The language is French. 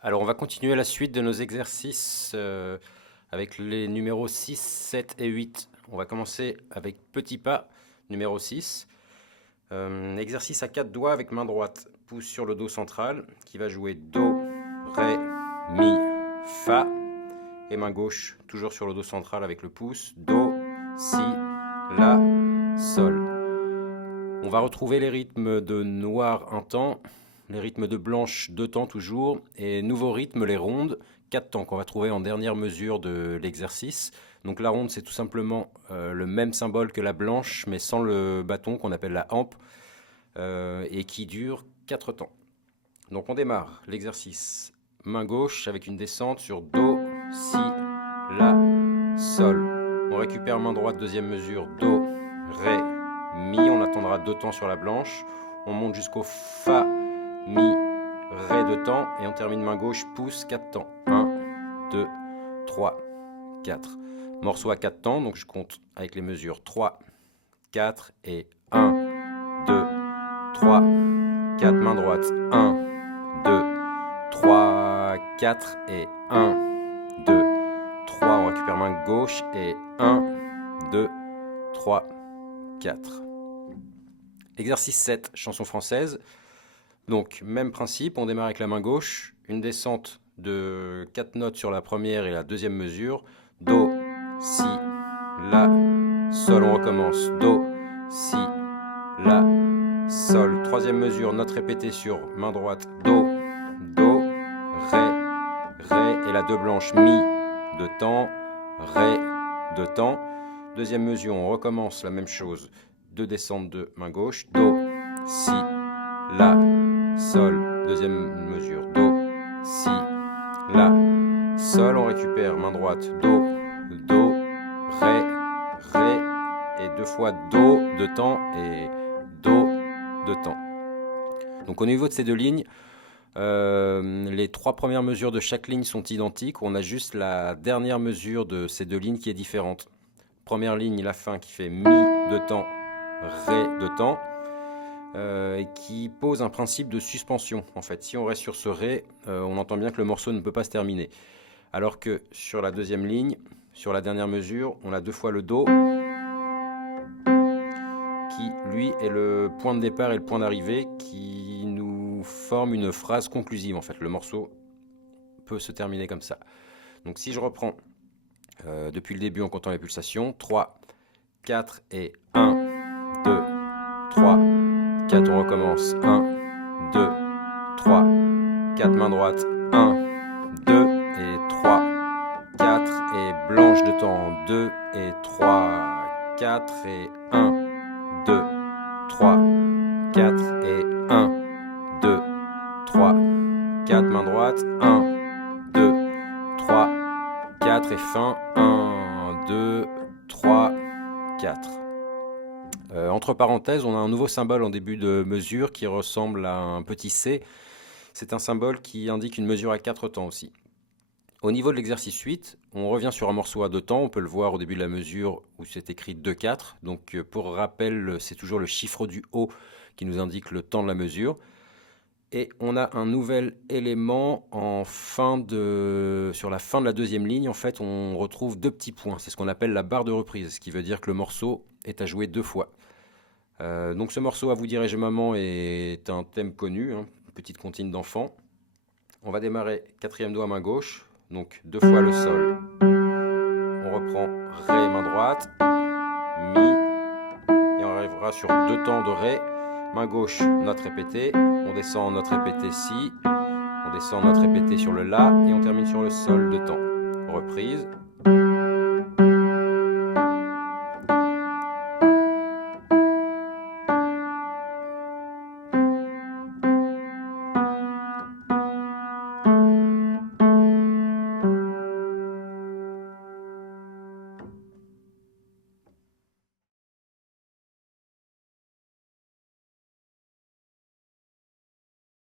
Alors, on va continuer la suite de nos exercices avec les numéros 6, 7 et 8. On va commencer avec petit pas, numéro 6. Exercice à 4 doigts avec main droite. Pouce sur le Do central qui va jouer Do, Ré, Mi, Fa. Et main gauche, toujours sur le Do central avec le pouce. Do, Si, La, Sol. On va retrouver les rythmes de noir un temps, les rythmes de blanche 2 temps toujours, et nouveau rythme, les rondes, 4 temps qu'on va trouver en dernière mesure de l'exercice. Donc la ronde, c'est tout simplement le même symbole que la blanche, mais sans le bâton qu'on appelle la hampe, et qui dure 4 temps. Donc on démarre l'exercice main gauche avec une descente sur Do, Si, La, Sol. On récupère main droite, deuxième mesure, Do, Ré, Mi, on attendra 2 temps sur la blanche. On monte jusqu'au Fa, Mi, Ré 2 temps. Et on termine main gauche, pouce, 4 temps. 1, 2, 3, 4. Morceau à 4 temps, donc je compte avec les mesures 3, 4 et 1, 2, 3, 4. Main droite, 1, 2, 3, 4 et 1, 2, 3. On récupère main gauche et 1, 2, 3, 4. Exercice 7, chanson française. Donc, même principe, on démarre avec la main gauche, une descente de 4 notes sur la première et la deuxième mesure. Do, Si, La, Sol, on recommence. Do, Si, La, Sol. Troisième mesure, note répétée sur main droite. Do, Do, Ré, Ré. Et la 2 blanche, Mi, 2 temps, Ré, 2 temps. Deuxième mesure, on recommence la même chose. 2 descentes de main gauche. Do, Si, La, Sol. Deuxième mesure. Do, Si, La, Sol. On récupère main droite. Do, Do, Ré, Ré. Et 2 fois Do, 2 temps. Et Do, 2 temps. Donc au niveau de ces deux lignes, les 3 premières mesures de chaque ligne sont identiques. On a juste la dernière mesure de ces deux lignes qui est différente. Première ligne, la fin qui fait Mi 2 temps, Ré 2 temps, et qui pose un principe de suspension. En fait, si on reste sur ce Ré, on entend bien que le morceau ne peut pas se terminer. Alors que sur la deuxième ligne, sur la dernière mesure, on a 2 fois le Do, qui lui est le point de départ et le point d'arrivée, qui nous forme une phrase conclusive. En fait, le morceau peut se terminer comme ça. Donc si je reprends depuis le début en comptant les pulsations, 3, 4 et 1, 2, 3, 4, on recommence. 1, 2, 3, 4, main droite. 1, 2 et 3, 4 et blanche de temps. 2 et 3, 4 et 1, 2, 3, 4 et 1, 2, 3, 4, main droite. 1, 2, 3, 4 et fin. 1, 2, 3, 4. Entre parenthèses, on a un nouveau symbole en début de mesure qui ressemble à un petit C. C'est un symbole qui indique une mesure à 4 temps aussi. Au niveau de l'exercice 8, on revient sur un morceau à 2 temps. On peut le voir au début de la mesure où c'est écrit 2-4. Donc pour rappel, c'est toujours le chiffre du haut qui nous indique le temps de la mesure. Et on a un nouvel élément sur la fin de la deuxième ligne. En fait, on retrouve 2 petits points. C'est ce qu'on appelle la barre de reprise, ce qui veut dire que le morceau est à jouer 2 fois. Donc ce morceau, à vous dirai-je maman, est un thème connu, hein, petite comptine d'enfant. On va démarrer 4e doigt main gauche, donc 2 fois le Sol. On reprend Ré main droite, Mi, et on arrivera sur 2 temps de Ré. Main gauche, note répétée, on descend note répétée Si, on descend note répétée sur le La, et on termine sur le Sol 2 temps. Reprise.